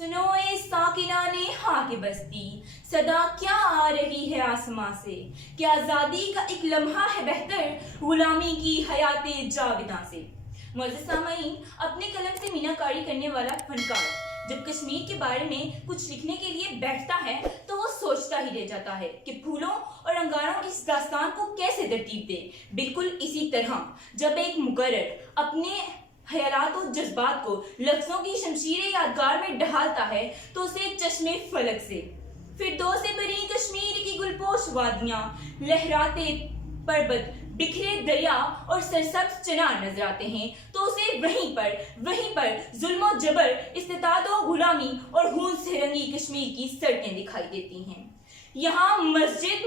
सुनो ए साकिना ने हाँ की बस्ती, सदा क्या आ रही है आसमां से, क्या आज़ादी का एक लम्हा है बेहतर गुलामी की हयाते जाविदा से। मुअज़्ज़िज़ सामईन, अपने कलम से मीनाकारी करने वाला फनकार जब कश्मीर के बारे में कुछ लिखने के लिए बैठता है तो वो सोचता ही रह जाता है कि फूलों और अंगारों की इस दास्तान को कैसे तरतीब दे। बिल्कुल इसी तरह जब एक मुकर्रर अपने ख्यालात और जज्बात को लफ्जों की शमशीरें यादगार में ढालता है तो उसे एक चश्मे फलक से फिरदौस से भरी कश्मीर की गुलपोश वादियां, लहराते पर्वत, बिखरे दरिया और सरसब्ज चिनार नजर आते हैं तो उसे वहीं पर जुल्म जबर, इस्तिताद और गुलामी और खून से रंगी कश्मीर की सड़कें दिखाई देती हैं। यहाँ मस्जिद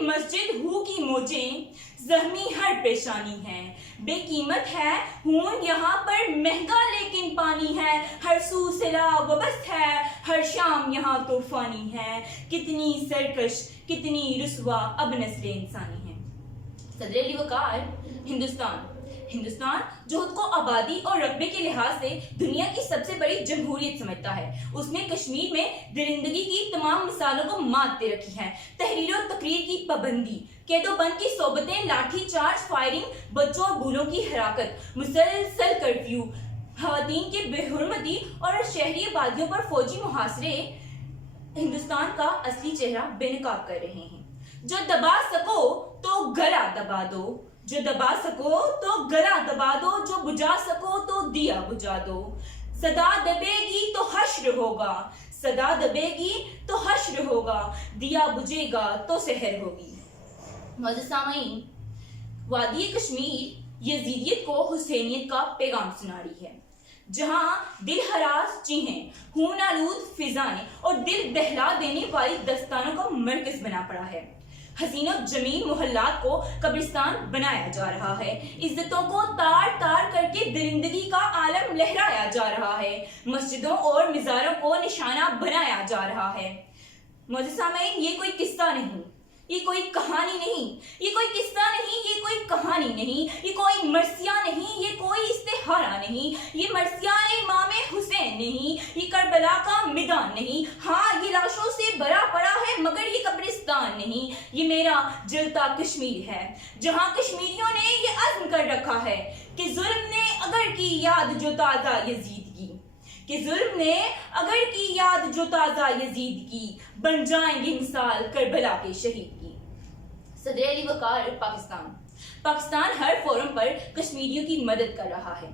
हू की मोजें, जख्मी हर पेशानी है, बेकीमत है खून यहाँ पर महंगा लेकिन पानी है, हर सू सिला वबस्त है, हर शाम यहाँ तूफानी है, कितनी सरकश कितनी रुस्वा अब नस्ल इंसानी है। सदर अली वकार हिंदुस्तान जो खुद को आबादी और रकबे के लिहाज से दुनिया की सबसे बड़ी जमहूरियत समझता है, उसने कश्मीर में दरिंदगी की तमाम मिसालों को मात दे रखी है। तहरीर और तकरीर की पाबंदी, कैदोबंद की सोबतें, लाठी चार्ज, फायरिंग, बच्चों और बूढ़ों की हराकत, मुसलसल कर्फ्यू, खवातीन की बेहुरमती और शहरी आबादियों पर फौजी मुहासरे हिंदुस्तान का असली चेहरा बेनकाब कर रहे हैं। जो दबा सको तो गला दबा दो, जो दबा सको तो गला दबा दो, जो बुझा सको तो दिया बुझा दो। सदा दबेगी तो हश्र होगा, सदा दबेगी तो हश्र होगा, दिया बुझेगा तो सहर होगी। मुअज़्ज़िज़ सामईन, वादी कश्मीर यजीदियत को हुसैनियत का पैगाम सुना रही है, जहां दिल हरास चीहें, खून आलूद फिजाएं और दिल दहला देने वाली दस्तानों का मरकज बना पड़ा है। हसीन और जमीन मोहल्लात को कब्रिस्तान बनाया जा रहा है, इज्जतों को तार तार करके दरिंदगी का आलम लहराया जा रहा है, मस्जिदों और मिज़ारों को निशाना बनाया जा रहा है। मुअज़्ज़िज़ सामईन, ये कोई किस्सा नहीं, ये कोई कहानी नहीं, ये कोई किस्सा नहीं, ये कोई कहानी नहीं, ये कोई मरसिया नहीं, ये कोई इस्तिहारा नहीं, ये मरसिया इमाम हुसैन नहीं, ये करबला का मैदान नहीं। हाँ, ये लाशों से भरा पड़ा है मगर ये कब्रिस्तान नहीं, ये मेरा जलता कश्मीर है, जहाँ कश्मीरियों ने ये अज़्म कर रखा है कि जुल्म ने अगर की याद जो ताज़ा यजीद की, कि जुल्म ने अगर की याद जो ताज़ा यजीद की, बन जाएंगे मिसाल करबला के शहीद की। सदर अली वकार पाकिस्तान हर फोरम पर कश्मीरियों की मदद कर रहा है,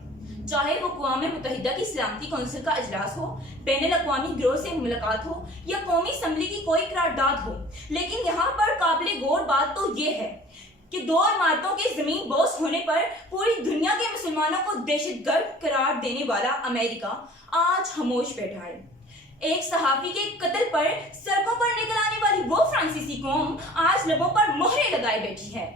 चाहे वो अक़वाम मुत्तहिदा की सलामती कौंसिल का इजलास हो, बैनुल अक़वामी गिरोह से मुलाकात हो या कौमी असम्बली की कोई करारदाद हो। लेकिन यहाँ पर काबिले गौर बात तो ये है कि दो इमारतों की जमीन बोस होने पर पूरी दुनिया के मुसलमानों को दहशतगर्द करार देने वाला अमेरिका आज खामोश बैठा है। एक सहाफी के कत्ल पर सड़कों पर निकल आने वाली वो फ्रांसीसी कौम आज लबों पर मोहरे लगाए बैठी है।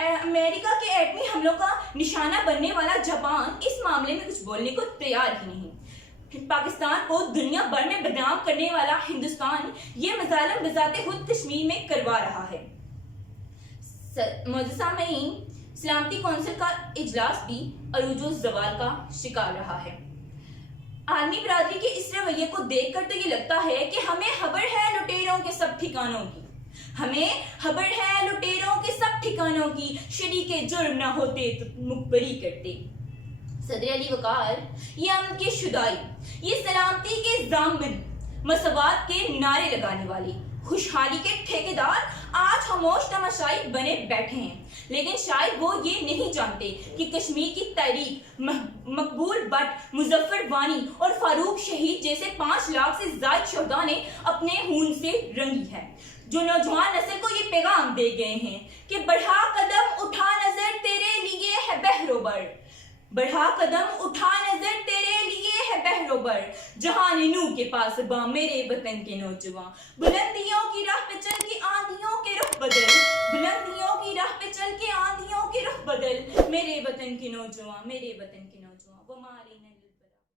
अमेरिका के एटमी हमलों का निशाना बनने वाला जापान इस मामले में कुछ बोलने को तैयार ही नहीं। पाकिस्तान को दुनिया भर में बदनाम करने वाला हिंदुस्तान ये मजालिम बजाते खुद कश्मीर में करवा रहा है। मुअज़्ज़िज़ सामईन, सलामती कौंसिल का इजलास भी अरूजो ज़वाल का शिकार रहा है। आर्मी बरादरी के इस रवैये को देखकर तो ये लगता है कि हमें खबर है लुटेरों के सब ठिकानों की, हमें खबर है लुटेरों के सब ठिकानों की, शरीके जुर्म ना होते तो मुखबरी करते। सदर अली वकार, ये अमन की शुदाई, ये सलामती के ज़ामिन, मसवात के नारे लगाने वाले, खुशहाली के ठेकेदार आज खामोश तमाशाई बने बैठे हैं। लेकिन शायद वो ये नहीं जानते कि कश्मीर की तारीख मकबूल भट्ट, मुजफ्फर वानी और फारूक शहीद जैसे 5 लाख से ज्यादा शहदा ने अपने खून से रंगी है, जो नौजवान नस्ल को ये पैगाम दे गए हैं कि बढ़ा कदम उठा नजर तेरे लिए है बहरोबर, बढ़ा कदम उठा नजर तेरे लिए है बहरोबर, जहां नू के पास बा मेरे वतन के नौजवान, बुलंदियों की राह पे चल के आंधियों के रुख बदल, बुलंदियों की राह पे चल के आंधियों के रुख बदल, मेरे वतन के नौजवान, मेरे वतन के नौजवान, वो मारे